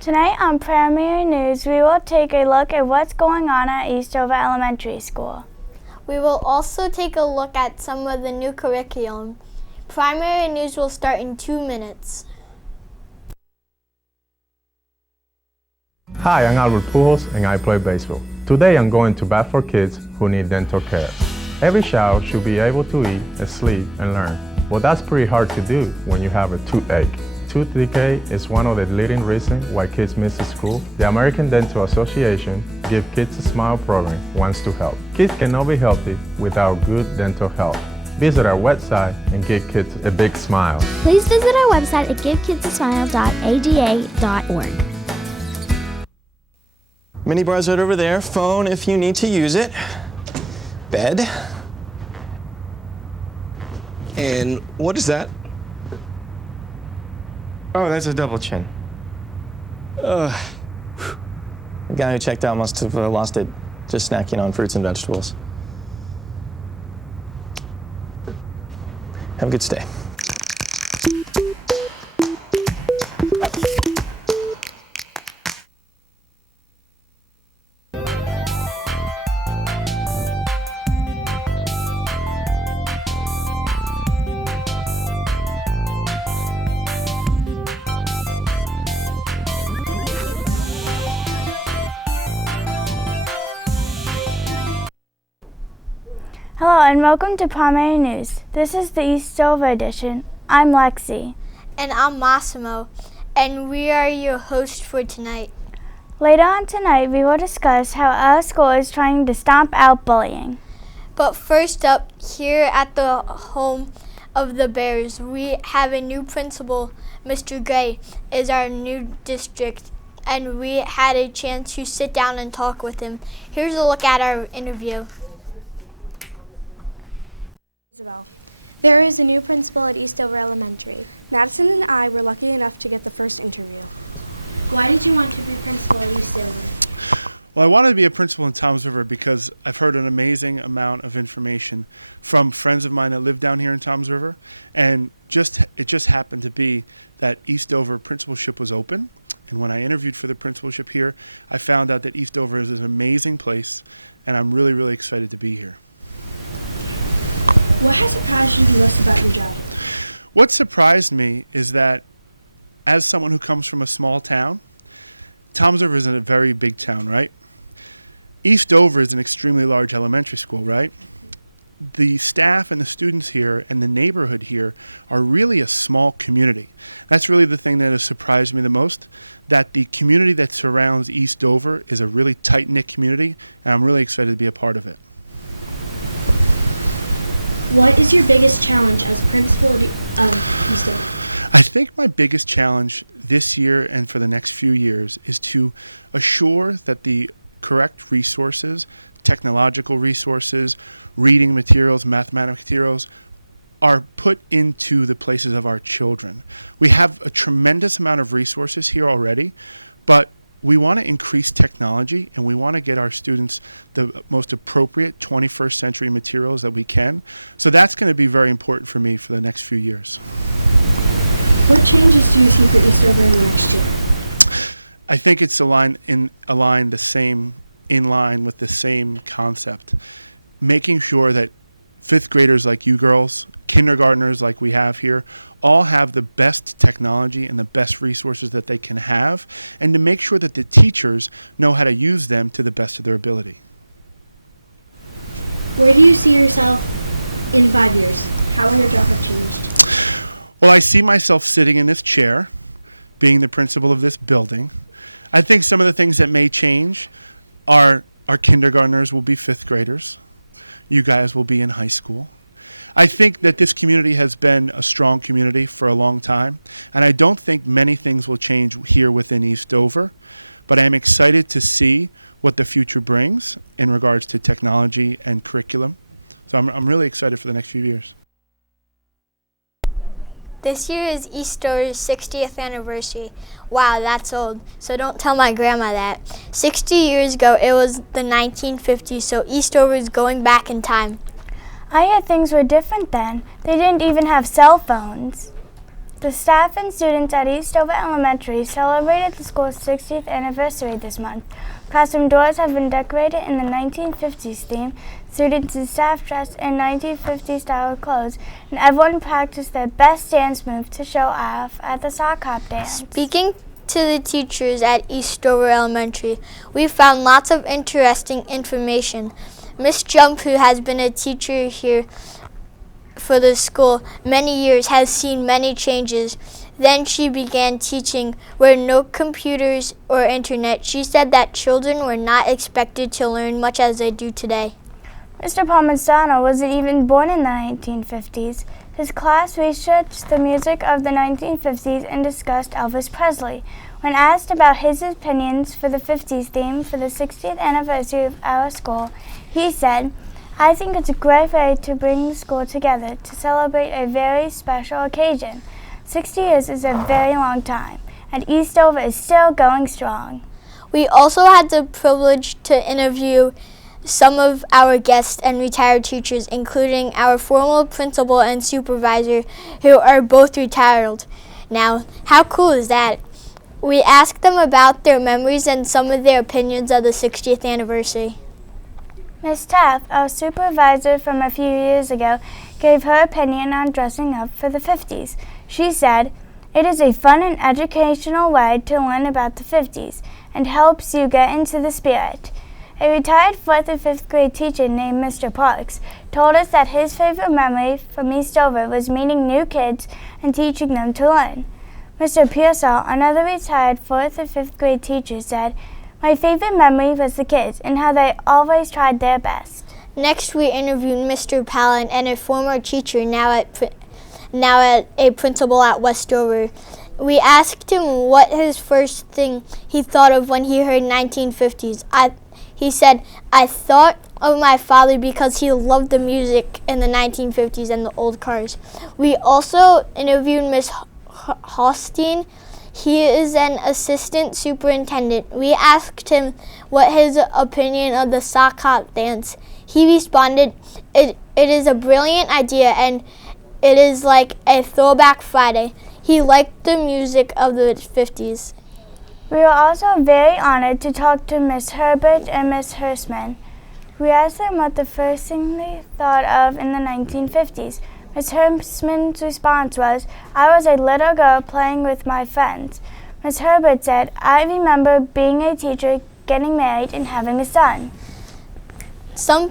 Tonight on Primary News, we will take a look at what's going on at Eastover Elementary School. We will also take a look at some of the new curriculum. Primary News will start in 2 minutes. Hi, I'm Albert Pujols and I play baseball. Today I'm going to bat for kids who need dental care. Every child should be able to eat, sleep, and learn. Well, that's pretty hard to do when you have a toothache. Tooth decay is one of the leading reasons why kids miss school. The American Dental Association Give Kids a Smile program wants to help. Kids cannot be healthy without good dental health. Visit our website and give kids a big smile. Please visit our website at givekidsasmile.ada.org. Mini bar's right over there. Phone if you need to use it. Bed. And what is that? Oh, that's a double chin. The guy who checked out must have lost it just snacking on fruits and vegetables. Have a good stay. Hello and welcome to Primary News. This is the Eastover edition. I'm Lexi. And I'm Massimo, and we are your hosts for tonight. Later on tonight, we will discuss how our school is trying to stomp out bullying. But first up, here at the home of the Bears, we have a new principal. Mr. Gray is our new district, and we had a chance to sit down and talk with him. Here's a look at our interview. Isabel. There is a new principal at Eastover Elementary. Madison and I were lucky enough to get the first interview. Why did you want to be principal at Eastover? Well, I wanted to be a principal in Toms River because I've heard an amazing amount of information from friends of mine that live down here in Toms River, and it just happened to be that Eastover principalship was open. And when I interviewed for the principalship here, I found out that Eastover is an amazing place, and I'm really, really excited to be here. What has surprised you the most about your job? What surprised me is that as someone who comes from a small town, Toms River is a very big town, right? Eastover is an extremely large elementary school, right? The staff and the students here and the neighborhood here are really a small community. That's really the thing that has surprised me the most, that the community that surrounds Eastover is a really tight-knit community, and I'm really excited to be a part of it. What is your biggest challenge as principal of Eastover? I think my biggest challenge this year and for the next few years is to assure that the correct resources, technological resources, reading materials, mathematical materials, are put into the places of our children. We have a tremendous amount of resources here already, but we want to increase technology and we want to get our students the most appropriate 21st century materials that we can. So that's going to be very important for me for the next few years. What changes do you see for Eastover in the next year? I think it's in line with the same concept. Making sure that fifth graders like you girls, kindergartners like we have here, all have the best technology and the best resources that they can have, and to make sure that the teachers know how to use them to the best of their ability. Where do you see yourself in 5 years? How will your job have changed? Well, I see myself sitting in this chair, being the principal of this building. I think some of the things that may change are our kindergartners will be fifth graders. You guys will be in high school. I think that this community has been a strong community for a long time, and I don't think many things will change here within Eastover, but I am excited to see what the future brings in regards to technology and curriculum. So I'm really excited for the next few years. This year is Eastover's 60th anniversary. Wow, that's old. So don't tell my grandma that. 60 years ago, it was the 1950s, so Eastover is going back in time. I heard things were different then. They didn't even have cell phones. The staff and students at Eastover Elementary celebrated the school's 60th anniversary this month. Classroom doors have been decorated in the 1950s theme. Students and staff dressed in 1950s-style clothes, and everyone practiced their best dance move to show off at the sock hop dance. Speaking to the teachers at Eastover Elementary, we found lots of interesting information. Miss Jump, who has been a teacher here for the school many years, has seen many changes. Then she began teaching where no computers or internet. She said that children were not expected to learn much as they do today. Mr. Palmisano wasn't even born in the 1950s. His class researched the music of the 1950s and discussed Elvis Presley. When asked about his opinions for the 50s theme for the 60th anniversary of our school, he said, "I think it's a great way to bring the school together to celebrate a very special occasion. 60 years is a very long time, and Eastover is still going strong." We also had the privilege to interview some of our guests and retired teachers, including our former principal and supervisor, who are both retired now. How cool is that? We asked them about their memories and some of their opinions of the 60th anniversary. Miss Taft, our supervisor from a few years ago, gave her opinion on dressing up for the 50s. She said, "It is a fun and educational way to learn about the 50s and helps you get into the spirit." A retired 4th and 5th grade teacher named Mr. Parks told us that his favorite memory from Eastover was meeting new kids and teaching them to learn. Mr. Pearsall, another retired 4th and 5th grade teacher, said, "My favorite memory was the kids and how they always tried their best." Next, we interviewed Mr. Palin and a former teacher, now at a principal at Westover. We asked him what his first thing he thought of when he heard 1950s. He said, "I thought of my father because he loved the music in the 1950s and the old cars." We also interviewed Miss Holstein. He is an assistant superintendent. We asked him what his opinion of the sock hop dance. He responded, it is a brilliant idea and it is like a throwback Friday. He liked the music of the 50s. We were also very honored to talk to Miss Herbert and Miss Hurstman. We asked them what the first thing they thought of in the 1950s. Miss Hurstman's response was, "I was a little girl playing with my friends." Miss Herbert said, "I remember being a teacher, getting married, and having a son." Some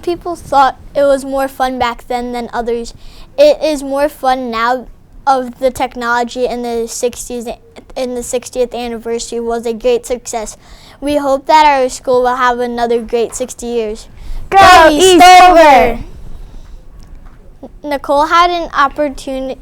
people thought it was more fun back then than others. It is more fun now of the technology in the 60s. In the 60th anniversary was a great success. We hope that our school will have another great 60 years. Go Eastover! Nicole had an opportunity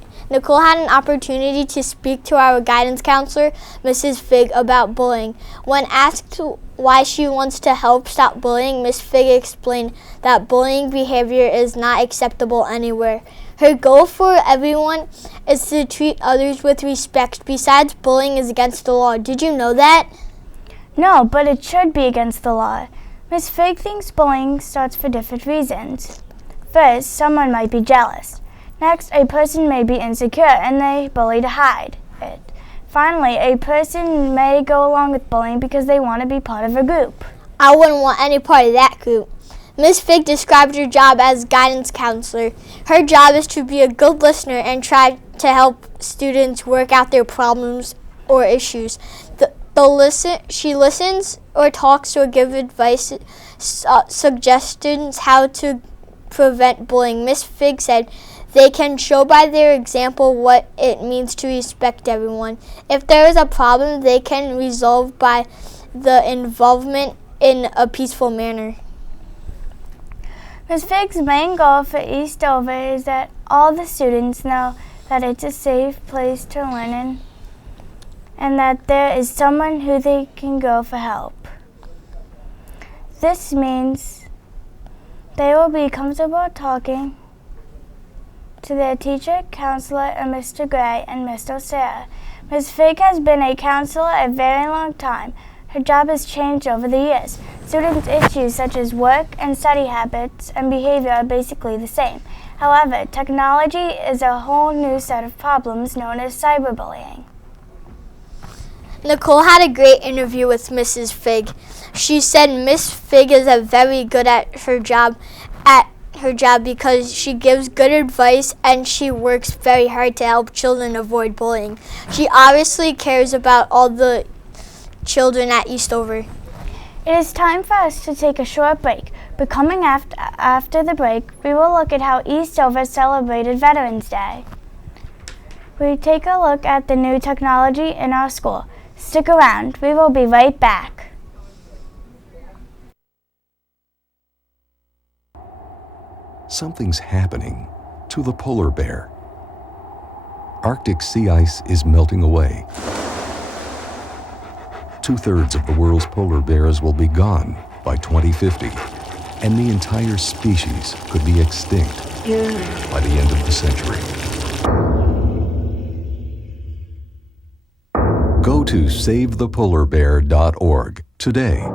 to speak to our guidance counselor, Mrs. Figg, about bullying. When asked why she wants to help stop bullying, Ms. Figg explained that bullying behavior is not acceptable anywhere. Her goal for everyone is to treat others with respect. Besides, bullying is against the law. Did you know that? No, but it should be against the law. Ms. Figg thinks bullying starts for different reasons. First, someone might be jealous. Next, a person may be insecure and they bully to hide it. Finally, a person may go along with bullying because they want to be part of a group. I wouldn't want any part of that group. Ms. Figg described her job as guidance counselor. Her job is to be a good listener and try to help students work out their problems or issues. She listens or talks or gives advice, suggestions how to prevent bullying. Ms. Figg said they can show by their example what it means to respect everyone. If there is a problem, they can resolve by the involvement in a peaceful manner. Ms. Figg's main goal for Eastover is that all the students know that it's a safe place to learn in and that there is someone who they can go for help. This means they will be comfortable talking to their teacher, counselor, and Mr. Gray and Mr. Sarah. Ms. Figg has been a counselor a very long time. Her job has changed over the years. Students' issues such as work and study habits and behavior are basically the same. However, technology is a whole new set of problems known as cyberbullying. Nicole had a great interview with Mrs. Fig. She said Miss Fig is very good at her job because she gives good advice and she works very hard to help children avoid bullying. She obviously cares about all the children at Eastover. It is time for us to take a short break, but coming after the break, we will look at how Eastover celebrated Veterans Day. We take a look at the new technology in our school. Stick around, we will be right back. Something's happening to the polar bear. Arctic sea ice is melting away. 2/3 of the world's polar bears will be gone by 2050, and the entire species could be extinct by the end of the century. Go to SaveThePolarBear.org today.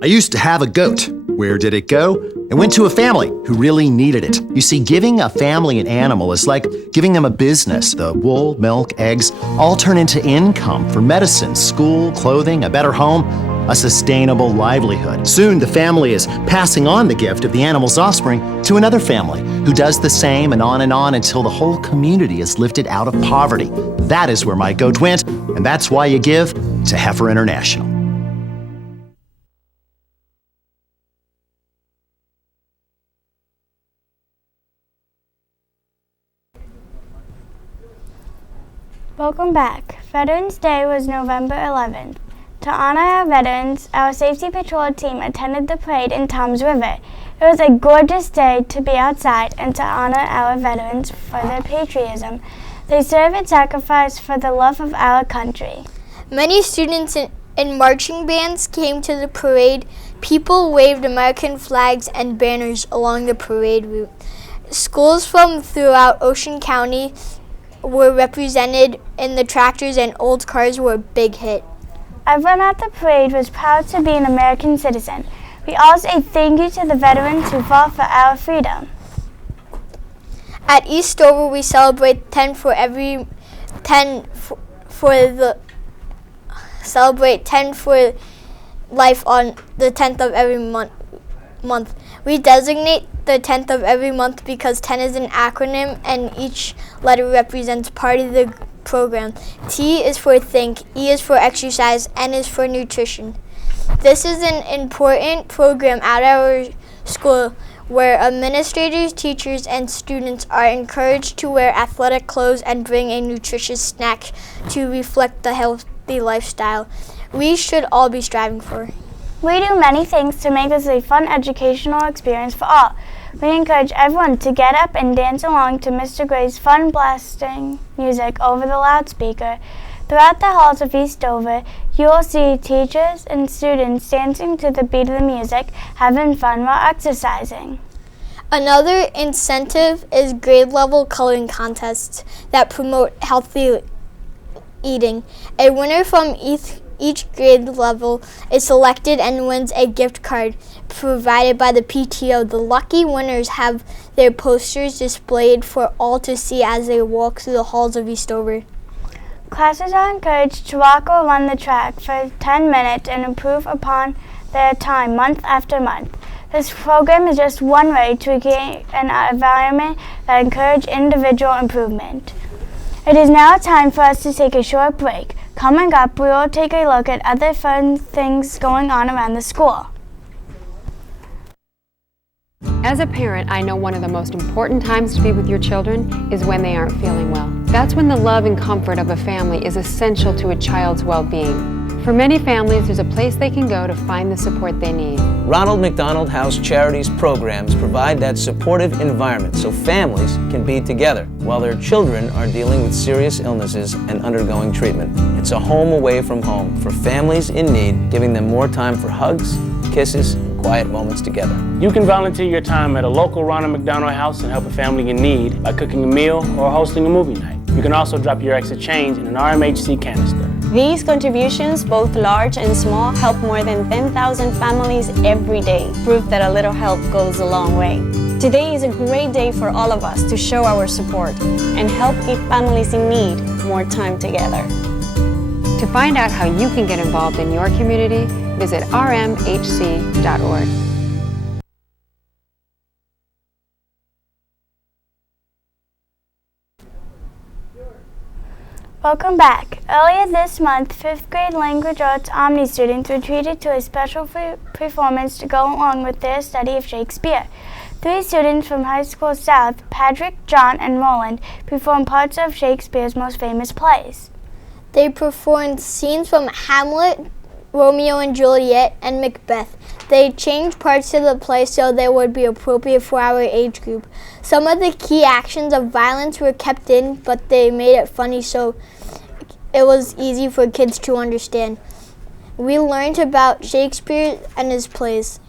I used to have a goat. Where did it go? It went to a family who really needed it. You see, giving a family an animal is like giving them a business. The wool, milk, eggs all turn into income for medicine, school, clothing, a better home, a sustainable livelihood. Soon the family is passing on the gift of the animal's offspring to another family who does the same and on until the whole community is lifted out of poverty. That is where my goat went, and that's why you give to Heifer International. Welcome back. Veterans Day was November 11th. To honor our veterans, our Safety Patrol team attended the parade in Toms River. It was a gorgeous day to be outside and to honor our veterans for their patriotism. They serve and sacrifice for the love of our country. Many students in marching bands came to the parade. People waved American flags and banners along the parade route. Schools from throughout Ocean County were represented in the tractors, and old cars were a big hit. Everyone at the parade was proud to be an American citizen. We all say thank you to the veterans who fought for our freedom. At Eastover, we celebrate 10 for life on the 10th of every month. We designate the 10th of every month because 10 is an acronym and each letter represents part of the program. T is for think, E is for exercise, N is for nutrition. This is an important program at our school where administrators, teachers, and students are encouraged to wear athletic clothes and bring a nutritious snack to reflect the healthy lifestyle we should all be striving for. We do many things to make this a fun educational experience for all. We encourage everyone to get up and dance along to Mr. Gray's fun blasting music over the loudspeaker. Throughout the halls of Eastover, you will see teachers and students dancing to the beat of the music, having fun while exercising. Another incentive is grade-level coloring contests that promote healthy eating. A winner from each grade level is selected and wins a gift card provided by the PTO. The lucky winners have their posters displayed for all to see as they walk through the halls of Eastover. Classes are encouraged to walk or run the track for 10 minutes and improve upon their time month after month. This program is just one way to create an environment that encourages individual improvement. It is now time for us to take a short break. Coming up, we will take a look at other fun things going on around the school. As a parent, I know one of the most important times to be with your children is when they aren't feeling well. That's when the love and comfort of a family is essential to a child's well-being. For many families, there's a place they can go to find the support they need. Ronald McDonald House Charities programs provide that supportive environment so families can be together while their children are dealing with serious illnesses and undergoing treatment. It's a home away from home for families in need, giving them more time for hugs, kisses, and quiet moments together. You can volunteer your time at a local Ronald McDonald House and help a family in need by cooking a meal or hosting a movie night. You can also drop your extra change in an RMHC canister. These contributions, both large and small, help more than 10,000 families every day. Proof that a little help goes a long way. Today is a great day for all of us to show our support and help give families in need more time together. To find out how you can get involved in your community, visit rmhc.org. Welcome back. Earlier this month, 5th grade Language Arts Omni students were treated to a special performance to go along with their study of Shakespeare. 3 students from High School South, Patrick, John, and Roland, performed parts of Shakespeare's most famous plays. They performed scenes from Hamlet, Romeo and Juliet, and Macbeth. They changed parts of the play so they would be appropriate for our age group. Some of the key actions of violence were kept in, but they made it funny so it was easy for kids to understand. We learned about Shakespeare and his plays.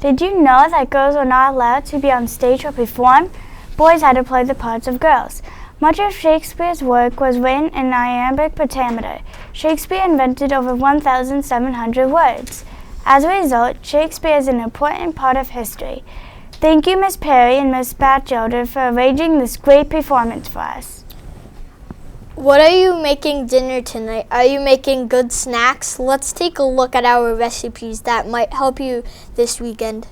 Did you know that girls were not allowed to be on stage or perform? Boys had to play the parts of girls. Much of Shakespeare's work was written in iambic pentameter. Shakespeare invented over 1,700 words. As a result, Shakespeare is an important part of history. Thank you, Ms. Perry and Ms. Batchelder, for arranging this great performance for us. What are you making dinner tonight? Are you making good snacks? Let's take a look at our recipes that might help you this weekend.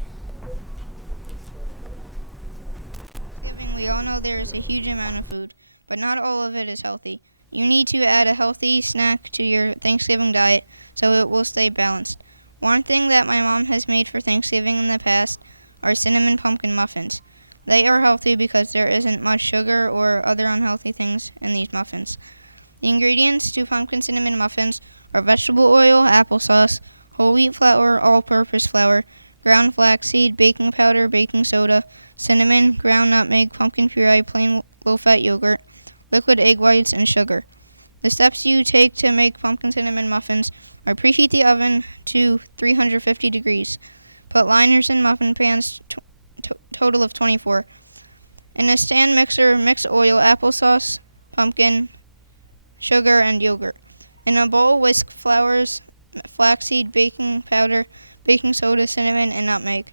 We all know there is a huge amount of food, but not all of it is healthy. You need to add a healthy snack to your Thanksgiving diet so it will stay balanced. One thing that my mom has made for Thanksgiving in the past are cinnamon pumpkin muffins. They are healthy because there isn't much sugar or other unhealthy things in these muffins. The ingredients to pumpkin cinnamon muffins are vegetable oil, applesauce, whole wheat flour, all-purpose flour, ground flaxseed, baking powder, baking soda, cinnamon, ground nutmeg, pumpkin puree, plain low-fat yogurt, liquid egg whites, and sugar. The steps you take to make pumpkin cinnamon muffins are preheat the oven to 350 degrees. Put liners in muffin pans, total of 24. In a stand mixer, mix oil, applesauce, pumpkin, sugar, and yogurt. In a bowl, whisk flours, flaxseed, baking powder, baking soda, cinnamon, and nutmeg.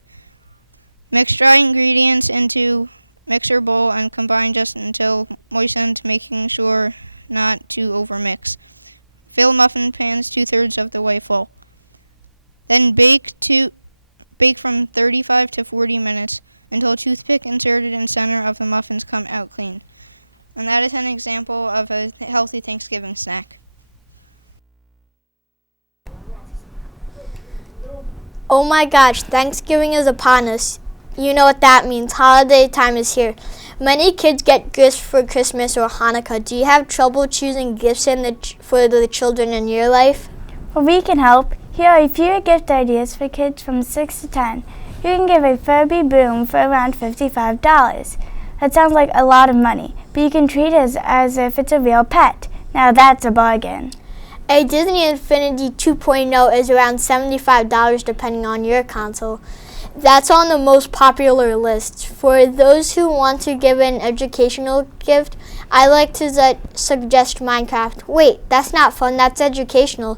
Mix dry ingredients into mixer bowl and combine just until moistened, making sure not to overmix. Fill muffin pans 2/3 of the way full. Then bake from 35 to 40 minutes until toothpick inserted in center of the muffins come out clean. And that is an example of a healthy Thanksgiving snack. Oh my gosh, Thanksgiving is upon us. You know what that means. Holiday time is here. Many kids get gifts for Christmas or Hanukkah. Do you have trouble choosing gifts for the children in your life? Well, we can help. Here are a few gift ideas for kids from 6 to 10. You can give a Furby broom for around $55. That sounds like a lot of money, but you can treat it as if it's a real pet. Now that's a bargain. A Disney Infinity 2.0 is around $75 depending on your console. That's on the most popular list. For those who want to give an educational gift, I like to suggest Minecraft. Wait, that's not fun, that's educational.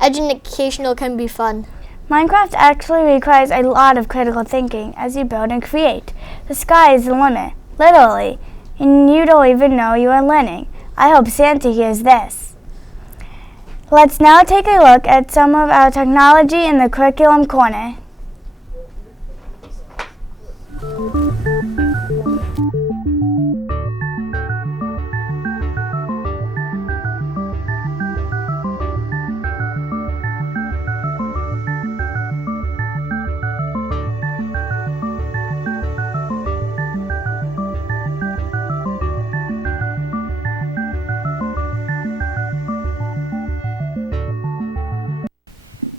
Educational can be fun. Minecraft actually requires a lot of critical thinking as you build and create. The sky is the limit, literally, and you don't even know you are learning. I hope Santa hears this. Let's now take a look at some of our technology in the curriculum corner.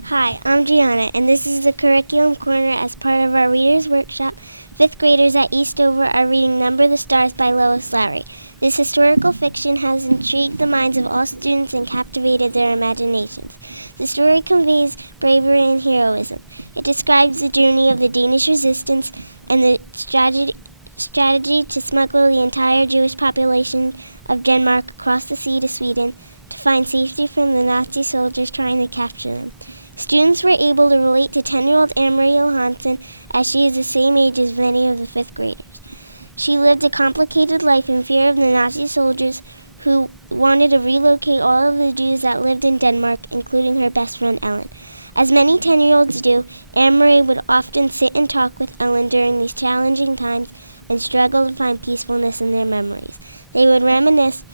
Hi, I'm Gianna, and this is the Curriculum Corner as part of our Reader's Workshop. 5th graders at Eastover are reading Number the Stars by Lois Lowry. This historical fiction has intrigued the minds of all students and captivated their imaginations. The story conveys bravery and heroism. It describes the journey of the Danish resistance and the strategy to smuggle the entire Jewish population of Denmark across the sea to Sweden to find safety from the Nazi soldiers trying to capture them. Students were able to relate to 10-year-old Anne-Marie Johansson, as she is the same age as many of the 5th graders. She lived a complicated life in fear of the Nazi soldiers who wanted to relocate all of the Jews that lived in Denmark, including her best friend Ellen. As many 10-year-olds do, Anne-Marie would often sit and talk with Ellen during these challenging times and struggle to find peacefulness in their memories. They would reminisce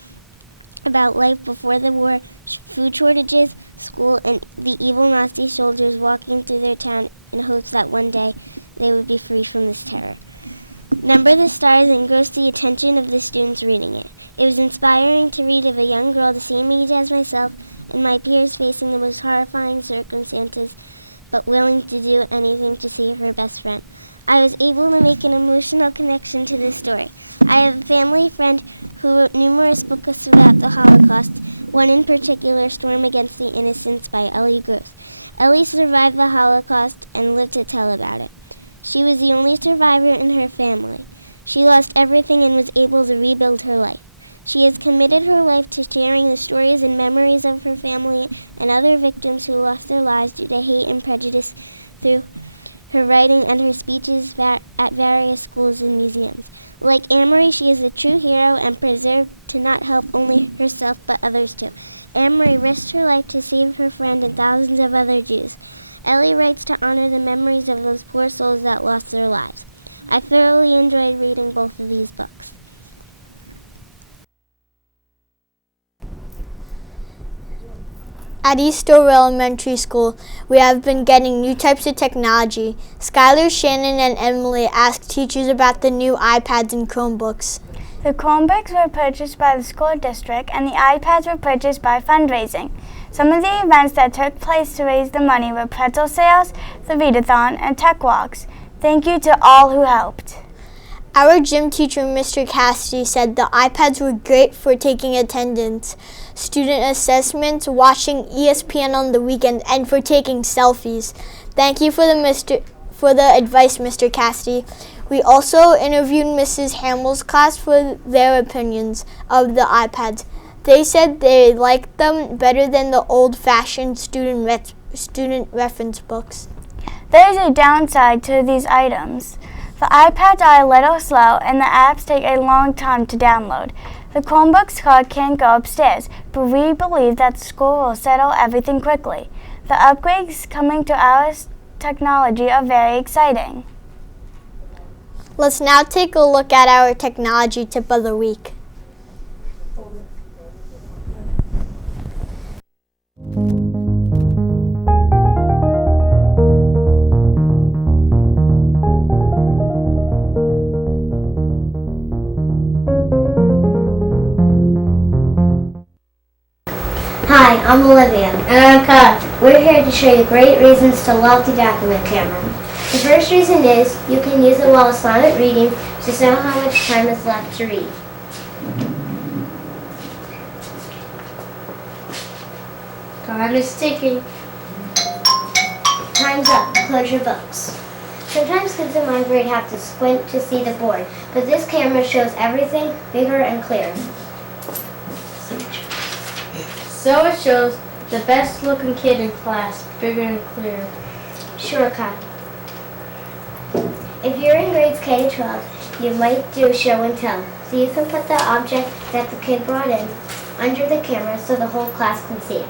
about life before the war, food shortages, school, and the evil Nazi soldiers walking through their town in hopes that one day they would be free from this terror. Number the Stars engrossed the attention of the students reading it. It was inspiring to read of a young girl the same age as myself and my peers facing the most horrifying circumstances, but willing to do anything to save her best friend. I was able to make an emotional connection to this story. I have a family friend who wrote numerous books about the Holocaust, one in particular, Storm Against the Innocents by Ellie Gross. Ellie survived the Holocaust and lived to tell about it. She was the only survivor in her family. She lost everything and was able to rebuild her life. She has committed her life to sharing the stories and memories of her family and other victims who lost their lives due to hate and prejudice through her writing and her speeches at various schools and museums. Like Anne-Marie, she is a true hero and preserved to not help only herself but others too. Anne-Marie risked her life to save her friend and thousands of other Jews. Ellie writes to honor the memories of those poor souls that lost their lives. I thoroughly enjoyed reading both of these books. At Eastover Elementary School, we have been getting new types of technology. Skylar, Shannon, and Emily asked teachers about the new iPads and Chromebooks. The Chromebooks were purchased by the school district, and the iPads were purchased by fundraising. Some of the events that took place to raise the money were pretzel sales, the readathon, and tech walks. Thank you to all who helped. Our gym teacher, Mr. Cassidy, said the iPads were great for taking attendance, student assessments, watching ESPN on the weekend, and for taking selfies. Thank you for the advice, Mr. Cassidy. We also interviewed Mrs. Hamill's class for their opinions of the iPads. They said they liked them better than the old-fashioned student reference books. There is a downside to these items. The iPads are a little slow and the apps take a long time to download. The Chromebooks card can't go upstairs, but we believe that the school will settle everything quickly. The upgrades coming to our technology are very exciting. Let's now take a look at our technology tip of the week. Hi, I'm Olivia. And I'm Kyle. We're here to show you great reasons to love the document camera. The first reason is you can use it while silent reading to know how much time is left to read. Time is ticking. Time's up. Close your books. Sometimes kids in my grade have to squint to see the board, but this camera shows everything bigger and clearer. So it shows the best looking kid in class, bigger and clearer. Sure, Kyle. If you're in grades K to 12, you might do show and tell. So you can put the object that the kid brought in under the camera so the whole class can see it.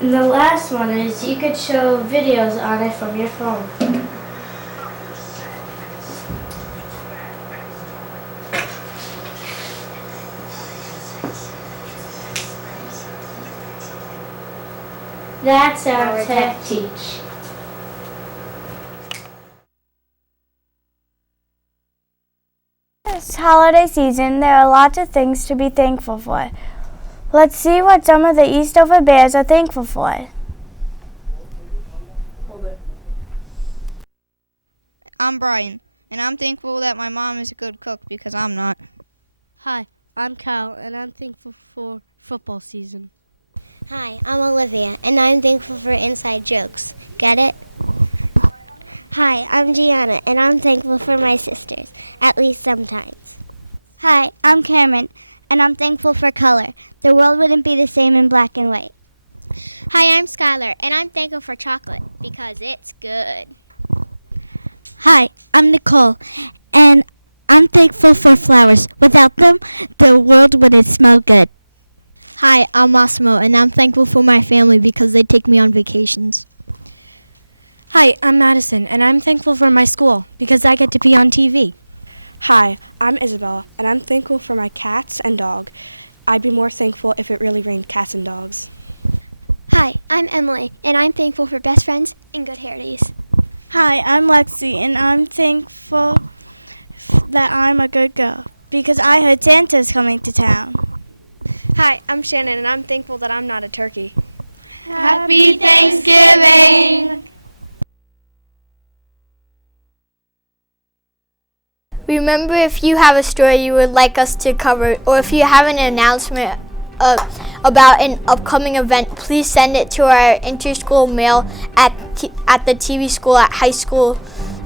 And the last one is you could show videos on it from your phone. That's our Tech Teach. This holiday season, there are lots of things to be thankful for. Let's see what some of the Eastover Bears are thankful for. I'm Brian, and I'm thankful that my mom is a good cook because I'm not. Hi, I'm Kyle, and I'm thankful for football season. Hi, I'm Olivia, and I'm thankful for inside jokes. Get it? Hi, I'm Gianna, and I'm thankful for my sisters, at least sometimes. Hi, I'm Cameron, and I'm thankful for color. The world wouldn't be the same in black and white. Hi, I'm Skylar, and I'm thankful for chocolate because it's good. Hi, I'm Nicole, and I'm thankful for flowers. Without them, the world wouldn't smell good. Hi, I'm Massimo, and I'm thankful for my family because they take me on vacations. Hi, I'm Madison, and I'm thankful for my school because I get to be on TV. Hi, I'm Isabella, and I'm thankful for my cats and dog. I'd be more thankful if it really rained cats and dogs. Hi, I'm Emily, and I'm thankful for best friends and good hair days. Hi, I'm Lexi, and I'm thankful that I'm a good girl because I heard Santa's coming to town. Hi, I'm Shannon, and I'm thankful that I'm not a turkey. Happy Thanksgiving! Remember, if you have a story you would like us to cover, or if you have an announcement about an upcoming event, please send it to our interschool mail at the TV school at High School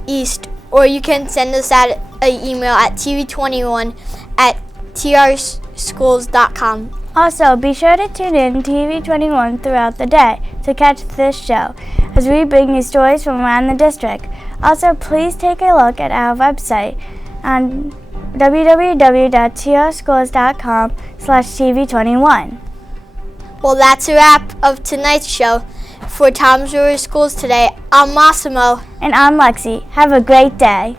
East, or you can send us an email at tv21@trschools.com. Also, be sure to tune in TV21 throughout the day to catch this show as we bring you stories from around the district. Also, please take a look at our website on www.trschools.com/TV21. Well, that's a wrap of tonight's show. For Tom's River Schools today, I'm Massimo. And I'm Lexi. Have a great day.